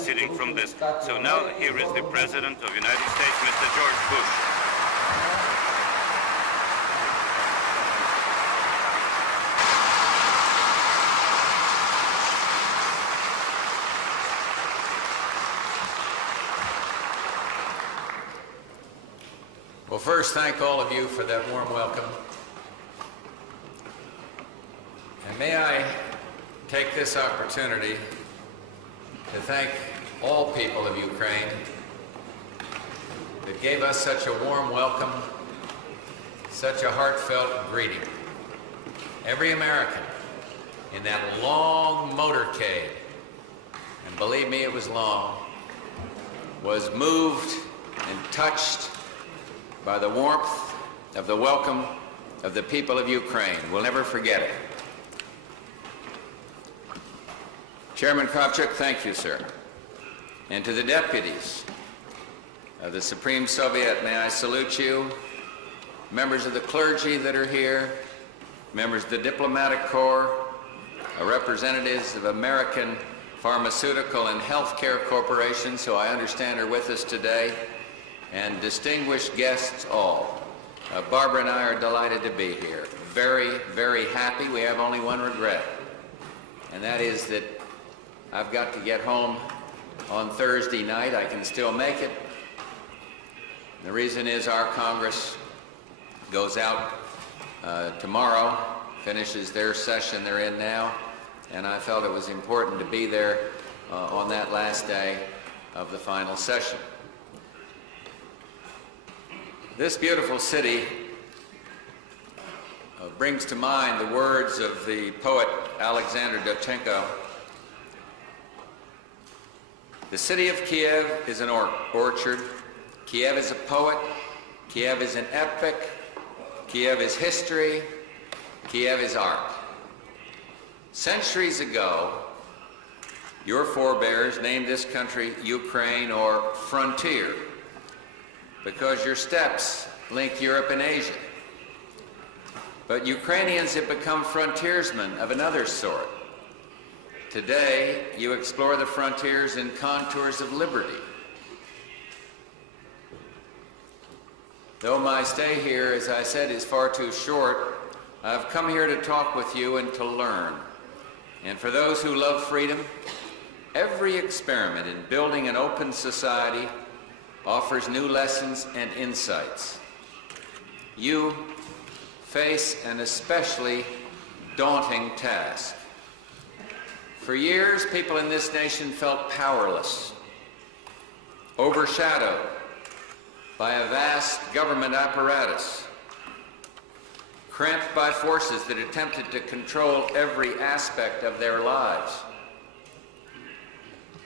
proceeding from this. So now here is the President of the United States, Mr. George Bush. Well, first, thank all of you for that warm welcome. And may I take this opportunity to thank all people of Ukraine that gave us such a warm welcome, such a heartfelt greeting. Every American in that long motorcade, and believe me, it was long, was moved and touched by the warmth of the welcome of the people of Ukraine. We'll never forget it. Chairman Kravchuk, thank you, sir. And to the deputies of the Supreme Soviet, may I salute you, members of the clergy that are here, members of the diplomatic corps, representatives of American pharmaceutical and healthcare corporations, who I understand are with us today, and distinguished guests all. Barbara and I are delighted to be here. Very, very happy. We have only one regret, and that is that I've got to get home on Thursday night. I can still make it. The reason is our Congress goes out tomorrow, finishes their session they're in now, and I felt it was important to be there on that last day of the final session. This beautiful city brings to mind the words of the poet Alexander Dovchenko. The city of Kiev is an orchard. Kiev is a poet. Kiev is an epic. Kiev is history. Kiev is art. Centuries ago, your forebears named this country Ukraine, or frontier, because your steppes link Europe and Asia. But Ukrainians have become frontiersmen of another sort. Today, you explore the frontiers and contours of liberty. Though my stay here, as I said, is far too short, I've come here to talk with you and to learn. And for those who love freedom, every experiment in building an open society offers new lessons and insights. You face an especially daunting task. For years, people in this nation felt powerless, overshadowed by a vast government apparatus, cramped by forces that attempted to control every aspect of their lives.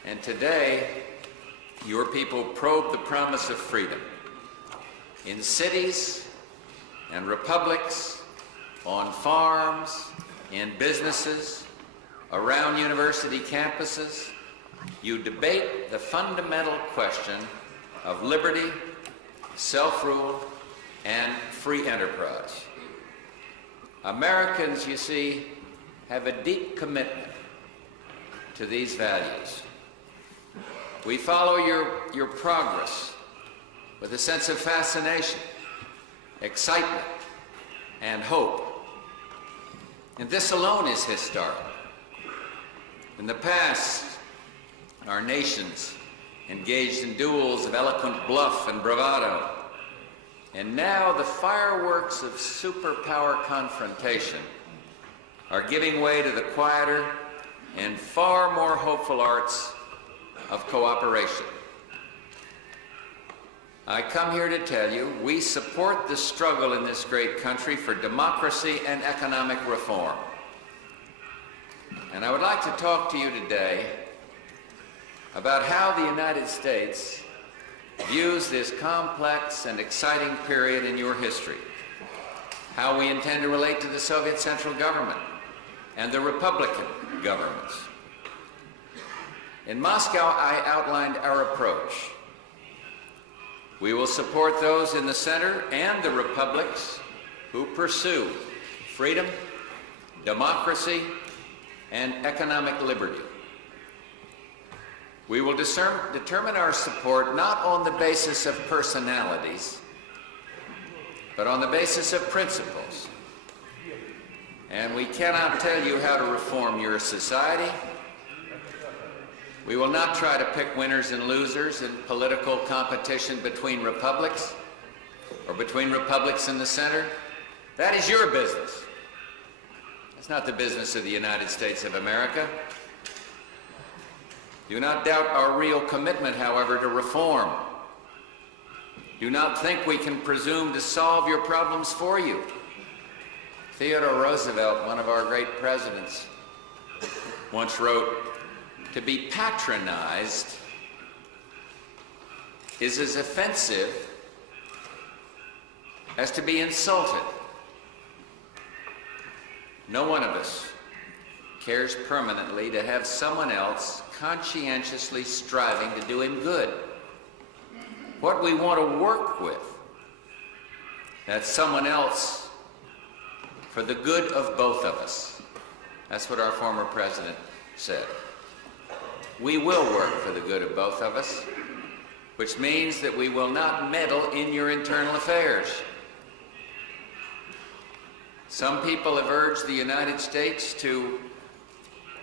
And today, your people probe the promise of freedom in cities and republics, on farms, in businesses, around university campuses. You debate the fundamental question of liberty, self-rule, and free enterprise. Americans, you see, have a deep commitment to these values. We follow your progress with a sense of fascination, excitement, and hope. And this alone is historic. In the past, our nations engaged in duels of eloquent bluff and bravado. And now the fireworks of superpower confrontation are giving way to the quieter and far more hopeful arts of cooperation. I come here to tell you we support the struggle in this great country for democracy and economic reform. And I would like to talk to you today about how the United States views this complex and exciting period in your history, how we intend to relate to the Soviet Central Government and the Republican governments. In Moscow, I outlined our approach. We will support those in the center and the republics who pursue freedom, democracy, and economic liberty. We will determine our support not on the basis of personalities, but on the basis of principles. And we cannot tell you how to reform your society. We will not try to pick winners and losers in political competition between republics or between republics in the center. That is your business. It's not the business of the United States of America. Do not doubt our real commitment, however, to reform. Do not think we can presume to solve your problems for you. Theodore Roosevelt, one of our great presidents, once wrote, "To be patronized is as offensive as to be insulted." No one of us cares permanently to have someone else conscientiously striving to do him good. What we want to work with, that's someone else for the good of both of us. That's what our former president said. We will work for the good of both of us, which means that we will not meddle in your internal affairs. Some people have urged the United States to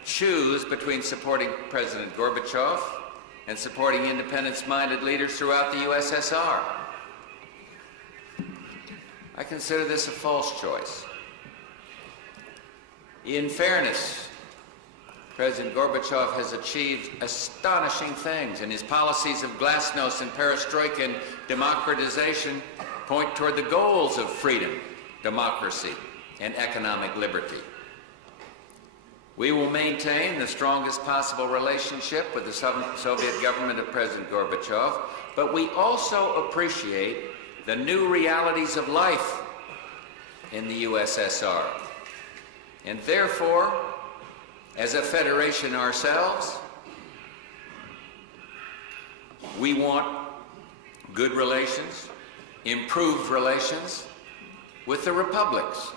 choose between supporting President Gorbachev and supporting independence-minded leaders throughout the USSR. I consider this a false choice. In fairness, President Gorbachev has achieved astonishing things, and his policies of glasnost and perestroika and democratization point toward the goals of freedom, democracy, and economic liberty. We will maintain the strongest possible relationship with the Soviet government of President Gorbachev, but we also appreciate the new realities of life in the USSR. And therefore, as a federation ourselves, we want good relations, improved relations with the republics.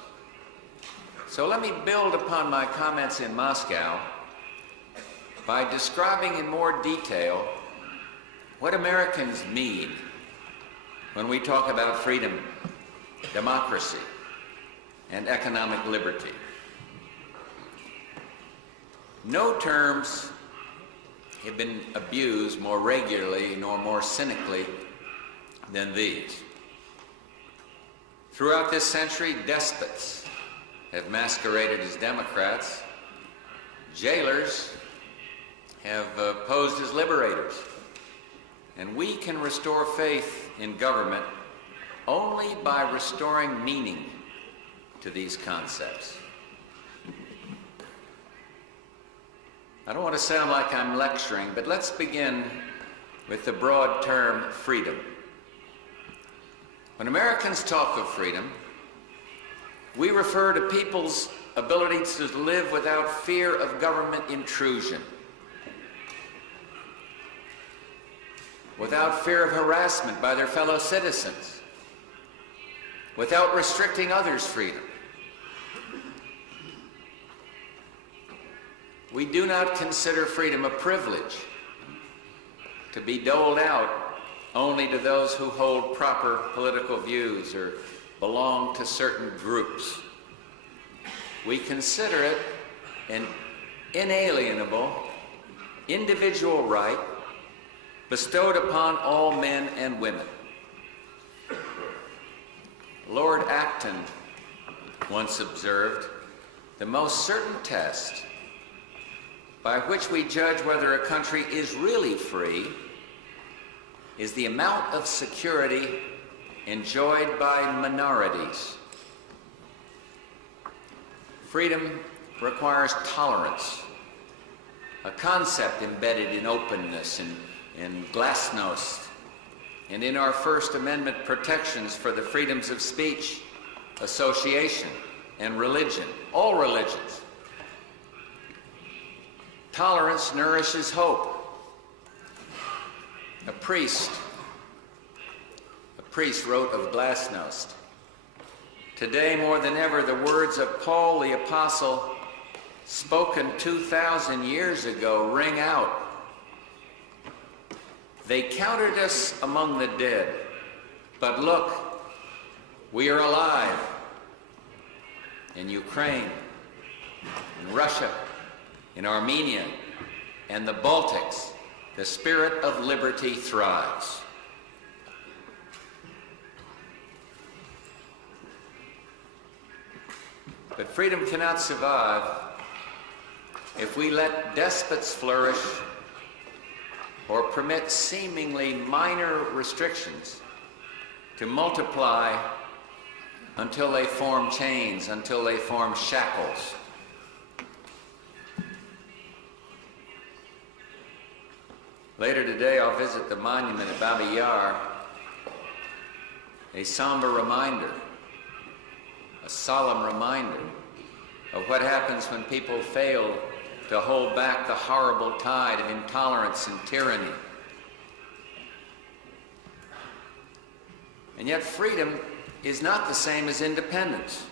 So let me build upon my comments in Moscow by describing in more detail what Americans mean when we talk about freedom, democracy, and economic liberty. No terms have been abused more regularly nor more cynically than these. Throughout this century, despots have masqueraded as Democrats. Jailers have posed as liberators. And we can restore faith in government only by restoring meaning to these concepts. I don't want to sound like I'm lecturing, but let's begin with the broad term freedom. When Americans talk of freedom, we refer to people's ability to live without fear of government intrusion, without fear of harassment by their fellow citizens, without restricting others' freedom. We do not consider freedom a privilege to be doled out only to those who hold proper political views or belong to certain groups. We consider it an inalienable individual right bestowed upon all men and women. Lord Acton once observed, "The most certain test by which we judge whether a country is really free is the amount of security enjoyed by minorities." Freedom requires tolerance, a concept embedded in openness and glasnost, and in our First Amendment protections for the freedoms of speech, association, and religion, all religions. Tolerance nourishes hope. A priest wrote of glasnost, "Today, more than ever, the words of Paul the Apostle, spoken 2,000 years ago, ring out. They counted us among the dead, but look, we are alive. In Ukraine, in Russia, in Armenia, and the Baltics, the spirit of liberty thrives. But freedom cannot survive if we let despots flourish or permit seemingly minor restrictions to multiply until they form chains, until they form shackles. Later today, I'll visit the monument at Babi Yar, a somber reminder, a solemn reminder of what happens when people fail to hold back the horrible tide of intolerance and tyranny. And yet freedom is not the same as independence.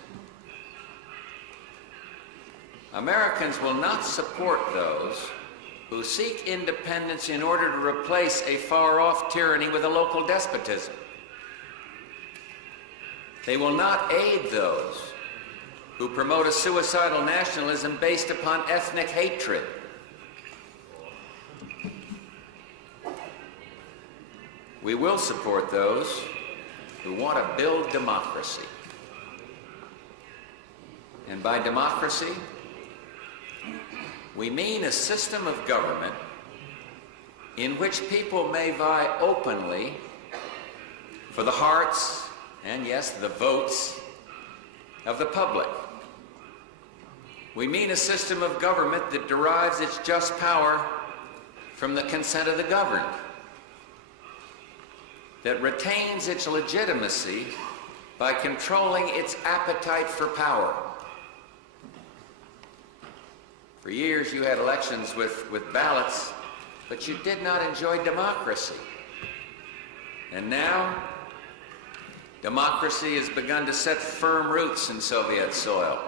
Americans will not support those who seek independence in order to replace a far-off tyranny with a local despotism. They will not aid those who promote a suicidal nationalism based upon ethnic hatred. We will support those who want to build democracy. And by democracy, we mean a system of government in which people may vie openly for the hearts and, yes, the votes of the public. We mean a system of government that derives its just power from the consent of the governed, that retains its legitimacy by controlling its appetite for power. For years you had elections with ballots, but you did not enjoy democracy. And now, democracy has begun to set firm roots in Soviet soil.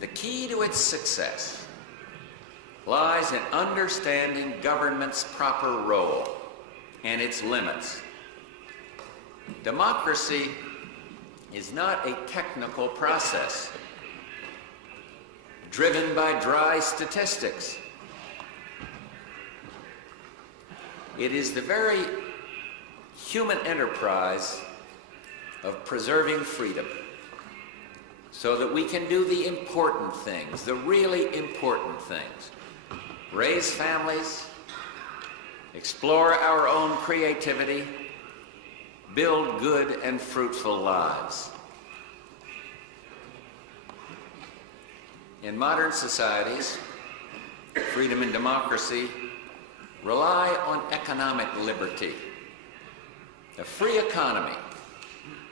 The key to its success lies in understanding government's proper role and its limits. Democracy is not a technical process driven by dry statistics. It is the very human enterprise of preserving freedom so that we can do the important things, the really important things. Raise families, explore our own creativity, build good and fruitful lives. In modern societies, freedom and democracy rely on economic liberty. A free economy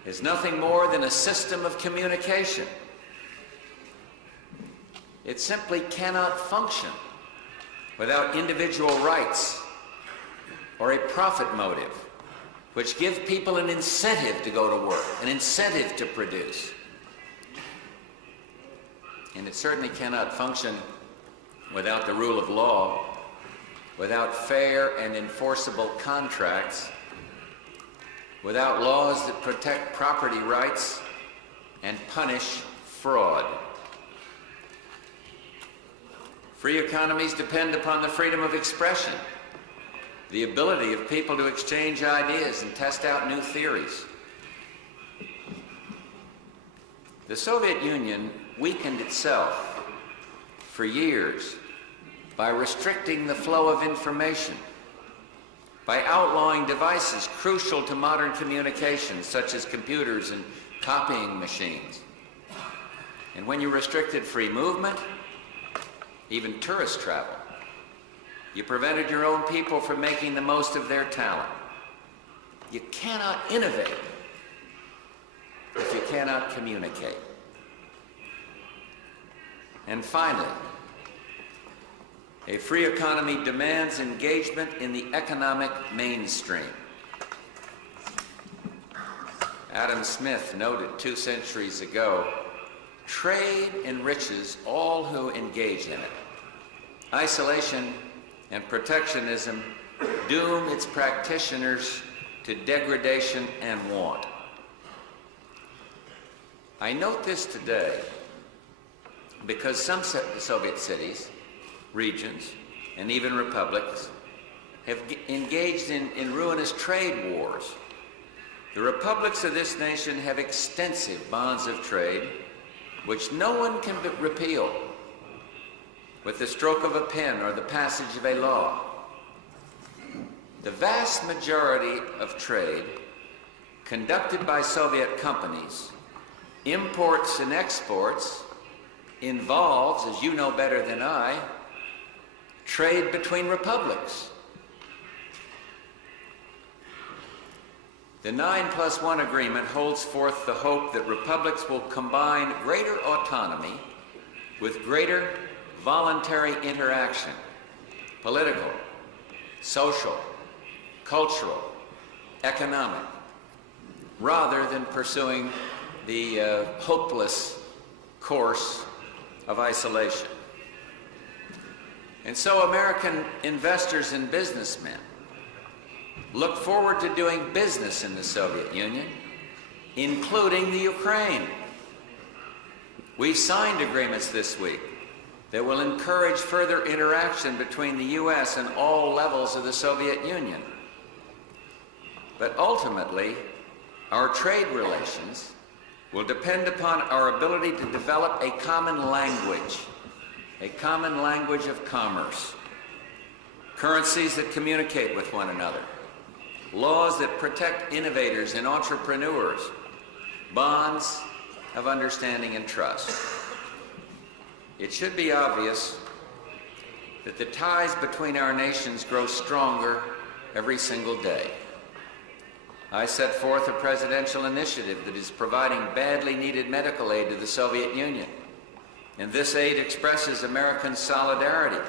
is nothing more than a system of communication. It simply cannot function without individual rights or a profit motive, which give people an incentive to go to work, an incentive to produce. And it certainly cannot function without the rule of law, without fair and enforceable contracts, without laws that protect property rights and punish fraud. Free economies depend upon the freedom of expression, the ability of people to exchange ideas and test out new theories. The Soviet Union weakened itself for years by restricting the flow of information, by outlawing devices crucial to modern communications, such as computers and copying machines. And when you restricted free movement, even tourist travel, you prevented your own people from making the most of their talent. You cannot innovate if you cannot communicate. And finally, a free economy demands engagement in the economic mainstream. Adam Smith noted 2 centuries ago, trade enriches all who engage in it. Isolation and protectionism doom its practitioners to degradation and want. I note this today because some Soviet cities, regions, and even republics have engaged in ruinous trade wars. The republics of this nation have extensive bonds of trade which no one can repeal with the stroke of a pen or the passage of a law. The vast majority of trade conducted by Soviet companies, imports and exports, involves, as you know better than I, trade between republics. The 9+1 agreement holds forth the hope that republics will combine greater autonomy with greater voluntary interaction, political, social, cultural, economic, rather than pursuing the hopeless course of isolation. And so American investors and businessmen look forward to doing business in the Soviet Union, including the Ukraine. We've signed agreements this week that will encourage further interaction between the U.S. and all levels of the Soviet Union. But ultimately, our trade relations will depend upon our ability to develop a common language of commerce, currencies that communicate with one another, laws that protect innovators and entrepreneurs, bonds of understanding and trust. It should be obvious that the ties between our nations grow stronger every single day. I set forth a presidential initiative that is providing badly needed medical aid to the Soviet Union. And this aid expresses American solidarity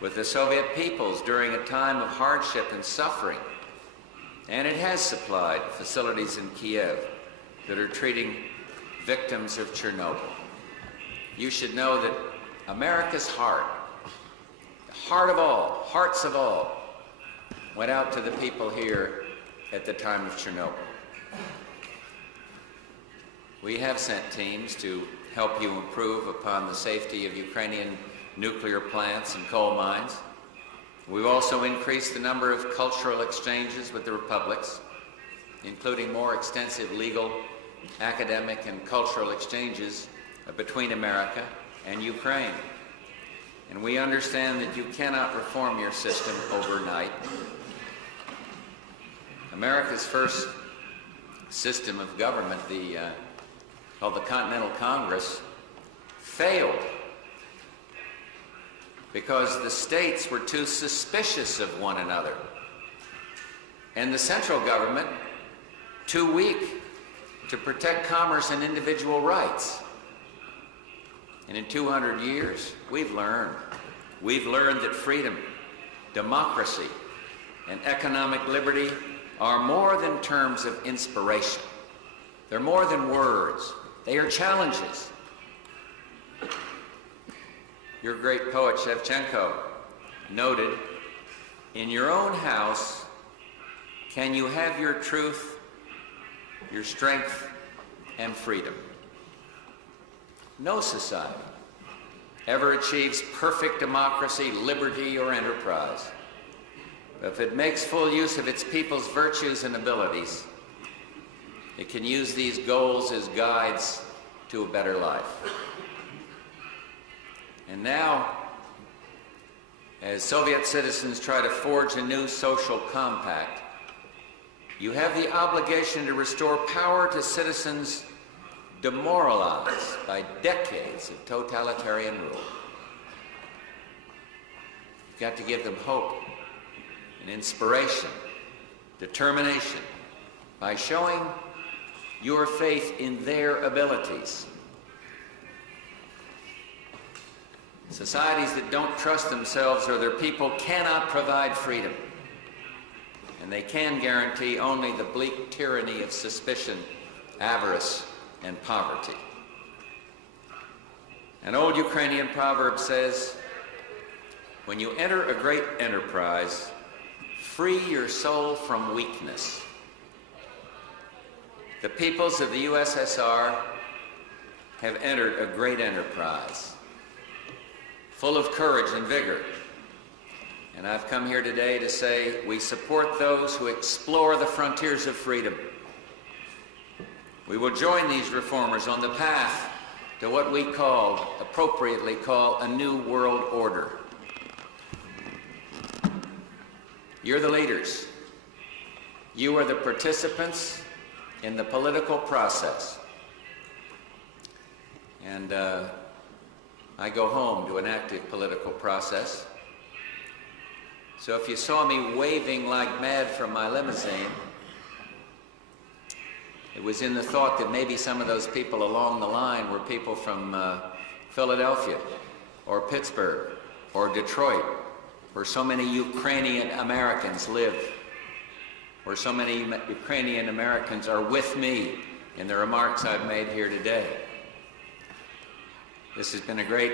with the Soviet peoples during a time of hardship and suffering. And it has supplied facilities in Kiev that are treating victims of Chernobyl. You should know that America's heart, the heart of all, hearts of all, went out to the people here at the time of Chernobyl. We have sent teams to help you improve upon the safety of Ukrainian nuclear plants and coal mines. We've also increased the number of cultural exchanges with the republics, including more extensive legal, academic, and cultural exchanges between America and Ukraine. And we understand that you cannot reform your system overnight. America's first system of government, called the Continental Congress, failed because the states were too suspicious of one another, and the central government too weak to protect commerce and individual rights. And in 200 years, we've learned that freedom, democracy, and economic liberty are more than terms of inspiration. They're more than words. They are challenges. Your great poet Shevchenko noted, "In your own house, can you have your truth, your strength, and freedom?" No society ever achieves perfect democracy, liberty, or enterprise. But if it makes full use of its people's virtues and abilities, it can use these goals as guides to a better life. And now, as Soviet citizens try to forge a new social compact, you have the obligation to restore power to citizens demoralized by decades of totalitarian rule. You've got to give them hope and inspiration, determination, by showing your faith in their abilities. Societies that don't trust themselves or their people cannot provide freedom, and they can guarantee only the bleak tyranny of suspicion, avarice, and poverty. An old Ukrainian proverb says, "When you enter a great enterprise, free your soul from weakness. The peoples of the USSR have entered a great enterprise, full of courage and vigor. And I've come here today to say we support those who explore the frontiers of freedom. We will join these reformers on the path to what we appropriately call a new world order. You're the leaders. You are the participants in the political process. And I go home to an active political process. So if you saw me waving like mad from my limousine, it was in the thought that maybe some of those people along the line were people from Philadelphia or Pittsburgh or Detroit, where so many Ukrainian Americans live, where so many Ukrainian Americans are with me in the remarks I've made here today. This has been a great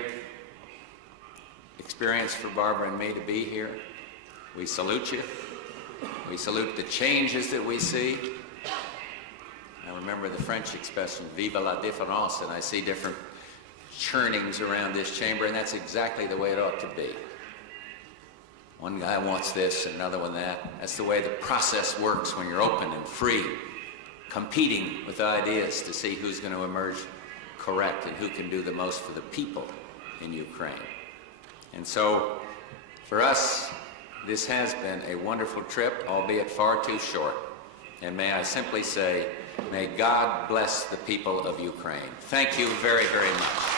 experience for Barbara and me to be here. We salute you. We salute the changes that we see. I remember the French expression, vive la différence, and I see different churnings around this chamber, and that's exactly the way it ought to be. One guy wants this, another one that. That's the way the process works when you're open and free, competing with ideas to see who's going to emerge correct and who can do the most for the people in Ukraine. And so, for us, this has been a wonderful trip, albeit far too short. And may I simply say, may God bless the people of Ukraine. Thank you very, very much.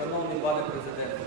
Шановний пане президенте,